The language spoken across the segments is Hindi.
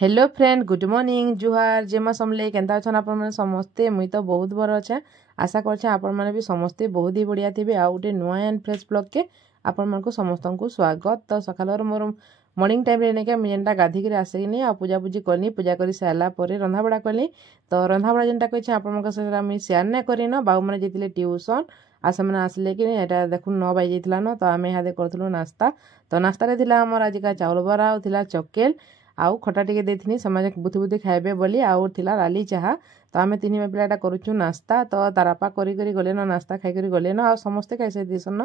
हेलो फ्रेंड गुड मॉर्निंग जुहार जेमा समले केंता अछन आपण माने समस्ते मुई तो बहुत बर अच्छे आशा करछे आपण माने भी समस्ते बहुत ही बढ़िया थिबे आ उटे नुआ एंड फ्रेश ब्लॉग के आपण मानको समस्तन को स्वागत। तो सकालर मोर मॉर्निंग टाइम रे नेके जेनटा गाधी करे आसेनी आ पूजा पूजी करनी पूजा करी साला परे रंधा बड़ा करनी। तो रंधा बड़ा जेनटा कहछे आपण मानको सेरा मी शेयर नै करिनो बाबू माने जेतिले ट्यूशन आ से आसले कि एटा देखुन 9 बजे जेतिला न। तो आमे हादे करथुलु नाश्ता। तो नाश्ता रे थिला हमर आज का चावल बरा थिला चकेल आउ खटा टिके देथिनी समाज बुथि बुथि खाइबे बोली आउ थिला लाली चाहा। तो आमे तिनी पिलाटा करूछु नाश्ता। तो तारापा करी करी गले न नाश्ता खाई करी गले न आ समस्ते खाइसे दिसन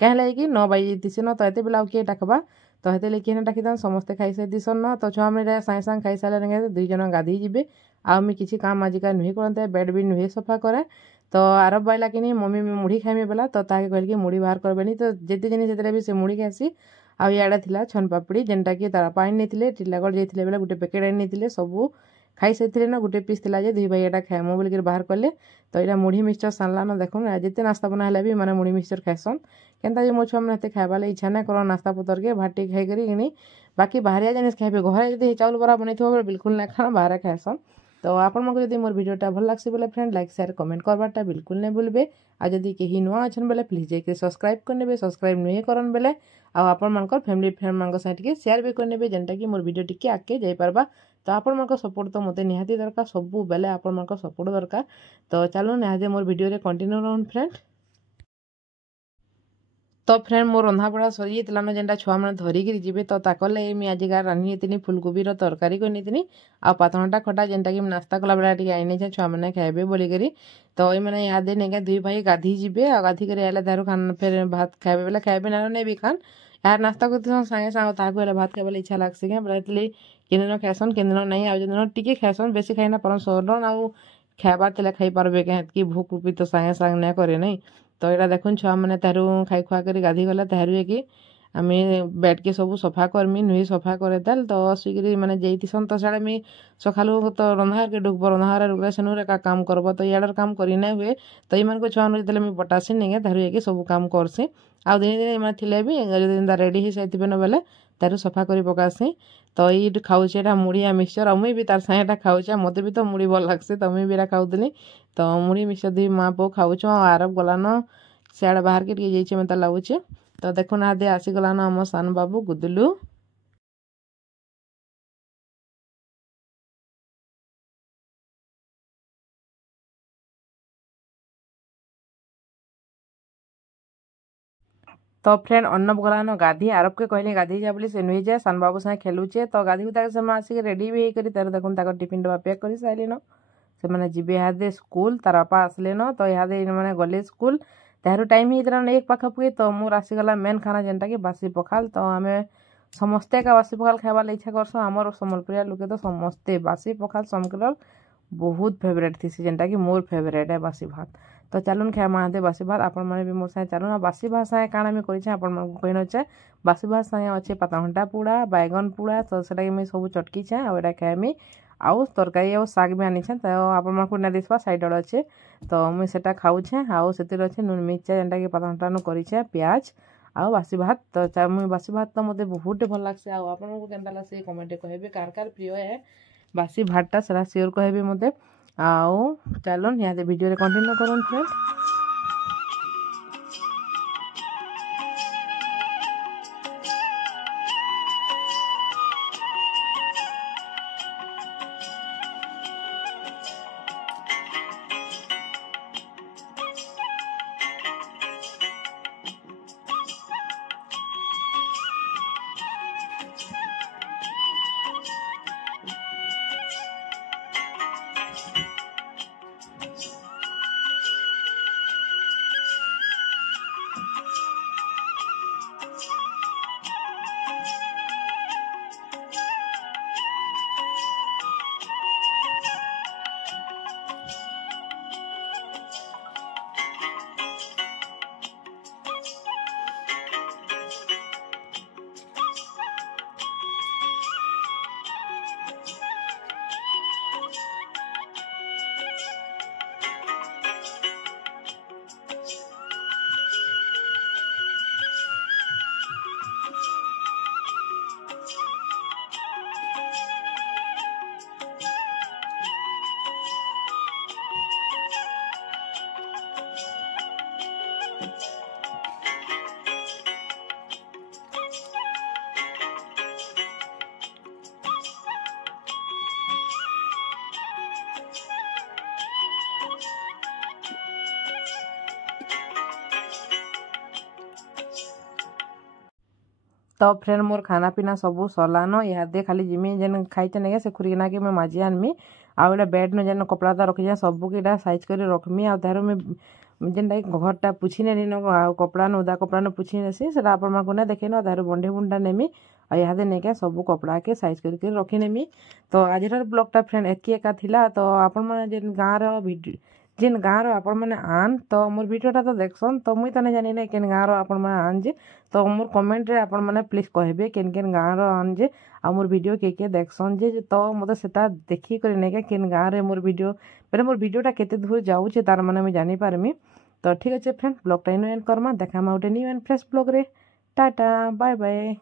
कहले कि 9 बजे दिसन। तो एते बेला के डाकबा तो हेते लेकिन डाकी दन समस्ते खाइसे दिसन न। तो छुआ मेरे साई सांग खाई साले रंगे दुई जन गाधी जिबे आ मी किछि काम आजिका नुही करते बेड भी नुही सफा करे। तो आरब बाइला कि मम्मी मुढ़ी खाइमे बेला तो ताके कहल कि मुढ़ी बाहर करबेनी। तो जेते जिनिस जेते भी से मुढ़ी खासी आ इआडे थिला छन पापड़ी जेनटा कि तारा पानी नेथिले टिलागड़ जाइथिले बेला गुटे पैकेट आनि नेथिले सबु खाई सेथिले न गुटे पीस थिला जे दुई भाई एटा खाएमु बोल के बाहर कले। तो एटा मुढ़ी मिक्सचर सानला न देखुन जेते नाश्ता बना हले भी माने मुढ़ी मिक्सचर खाइसन केनता जे मो छुआ माने हेते खाइबा ले इच्छा नै कर नाश्ता पतर के भाटी खाई करी इनी बाकी बाहरिया जिनिस खाइबे घरे जदि चावल बरा बनैथिबो बिल्कुल नै खाना बाहर खाइसन। तो आपण मको जदि मोर वीडियोटा भल लागसी बोले फ्रेंड लाइक शेयर कमेंट करबाटा बिल्कुल नै भूलबे। आ जदि केही नुआ अछन बोले प्लीज जाके सब्सक्राइब करनेबे सब्सक्राइब नुहे करन बेले आ आपण मानकर फैमिली फ्रेंड मानक साथ के शेयर भी करनेबे जेनटा कि मोर वीडियो टिके आके जाई परबा। तो आपण मानक सपोर्ट तो मते निहाती दरकार सबु बेले आपण मानक सपोर्ट दरकार। तो चलो निहाते मोर वीडियो रे कंटिन्यू रहन फ्रेंड। तो फ्रेंड मोर रंधा बड़ा सरी जेतला न जेनटा छुआ माने धरी गिरी जिबे तो ताकले मी आजिका रान्ही तिनी फुलकोबी रो तरकारी कोनी तिनी आ पातणटा खटा जेनटा कि नाश्ता कला बेला टिके आइने छे छुआ माने खाइबे बोली करी। तो ई माने याद नेके दुई भाई गाधी जिबे आ गाधी करे आले दारू खान फिर भात खाइबे बेला खाइबे ना नै भी खान यार नाश्ता करते संगे संगे ताको एला भात खाइबे इच्छा लागसे के बोलतली केननो खाइसन केननो नै आ जनो टिके खाइसन बेसी खाइना परन सोरन आ खाइबा तेला खाइ पारबे के कि भूख रूपी तो संगे संगे नै करे नै। तो यहाँ देखुन छुआ मैंने तारू खाई खुआ कर गाधी गला तारू कि आम बेड के सब सफा करमी नुही सफा करे दाल तो सुईकरी मैंने जैतीसन तो साड़े मी सकालू तो रंधार के डुकब रंधार रुले सेनुरे का काम करब तो इाड़र काम करी ना हुए। तो इन को छुआ जो मुझे बटासी नहीं तारू कि सब काम करसी आउ दिन दिन इन थे भी जो रेडी हो जाते न बेले तारू सफा कर पकासी। तो ये खाऊे एटा मुढ़ी आ मिक्सचर मुई भी तार सागे खाऊे मत भी तो मुढ़ी भल लगसी तो मुई भी खाऊली। तो मुढ़ी मिक्सचर दी माँ पो खाऊच आरब गलान सियाड़े बाहर के जाइए मत लगुचे। तो देखो ना दे आसीगलान आम सान बाबू गुदुलू। तो फ्रेंड अर्णव गलान गाधी आरब के कहले गाधी जा बोली से नुई जाए सान बाबू सागे खेलुचे। तो गाधी उतार से आसिक रेडी भी होकर तार देखुन ताकर टिफिन डब्बा पैक कर सारे न से मैंने जीवे इहादे स्कूल तार बापा आसले न। तो इहादे मैंने गले स्कूल तारू टाइम ही एक पाखापुई। तो मोर आसीगला मेन खाना जेनटा कि बासी पखाल। तो आम समस्ते का बासी पखाल खाइबार इच्छा करसन आमर सम्बलपुरिया लोके तो समस्ते बासी पखाल समकलर बहुत फेवरेट थी जेनटा कि मोर फेवरेट है बासी भात। तो चलुन खाए महादे बासी भात आपण मैंने भी मोर सागे चलुन। बासी भात सागे काଣା मुझे करें आपण कही नचे बासी भात सागे अच्छे पातघंटा पोड़ा बैगन पोड़ा तो सेटा मुझे सब चटकी छे आटा खाएमी आउ तरकारी आउ साग भी आनी तो आपण ना दिसवा साइड अच्छे। तो मुझे सेटा खाऊे आउ से अच्छे नुन मिर्चा जेनटा कि पातघंटा नु करे प्याज आउ बासी भात। तो मुझे बासी भात तो मत बहुत भल लगसे आपको केनता लगसे कमेंट कहे कार कार प्रिय है बासी भातटा से सियोर कहे मत आउ चलो यहाँ वीडियो कंटिन्यू करूँ फ्रेंड। तो फ्रेंड मोर खाना पीना सबू सरलान इहादे खाली जिमी जेन खाइचे नेगे से खुरीना के मैं माजी आनमी आउ एटा बेड न जेन कपड़ा रखी सबू के साइज कर रखमी आ तार मैं जेनटा घरटा पुछी नेनी न कपड़ा न उदा कपड़ा न पुछी नेसी से आपने देखे न तार बंढे बुंडा नेमी आ इहादे नहीं सब कपड़ा के साइज करके रखी नेमी। तो आज ब्लॉगटा फ्रेंड एतकी एका थिला। तो आपण मैंने जेन गाँव भिडियो जेन गाँव आपण मैंने आन तो मोर भिडियोटा तो देखसन तो मुई तो नहीं जानी ना केन गाँव आपण मैंने आन जे तो मोर कमेंट रे आपण मैंने प्लीज कहबे केन केन गाँव आन जे आ मोर वीडियो के देखसन जे तो मते सेटा देखी कर नेके केन गाँव रे मोर वीडियो पहले मोर वीडियोटा केते दूर जाऊचे तार माने मैं जानी पारमी। तो ठीक अच्छे फ्रेंड ब्लॉगटा एंड करमा देखा गोटे न्यू एंड फ्रेश ब्लॉग रे टाटा बाय बाय।